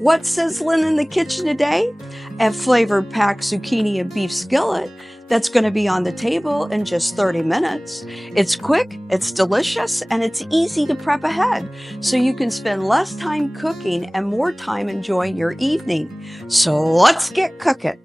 What's sizzling in the kitchen today? A flavor-packed zucchini and beef skillet that's going to be on the table in just 30 minutes. It's quick, it's delicious, and it's easy to prep ahead, so you can spend less time cooking and more time enjoying your evening. So let's get cooking.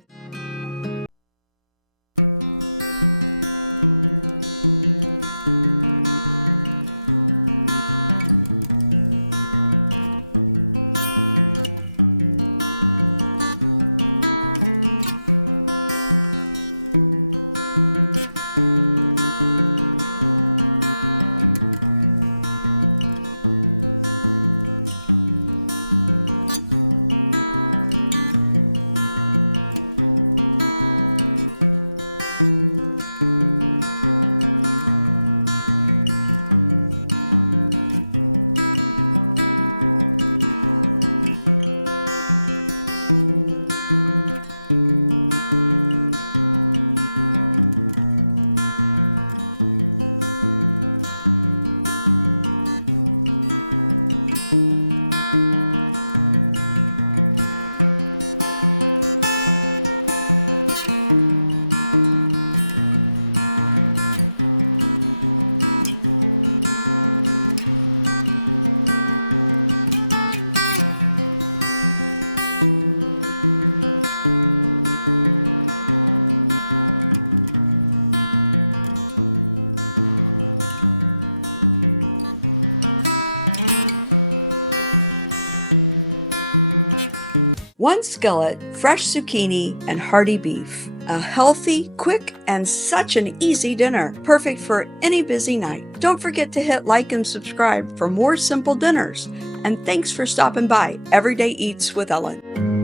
One skillet, fresh zucchini, and hearty beef. A healthy, quick, and such an easy dinner. Perfect for any busy night. Don't forget to hit like and subscribe for more simple dinners. And thanks for stopping by Everyday Eats with Ellen.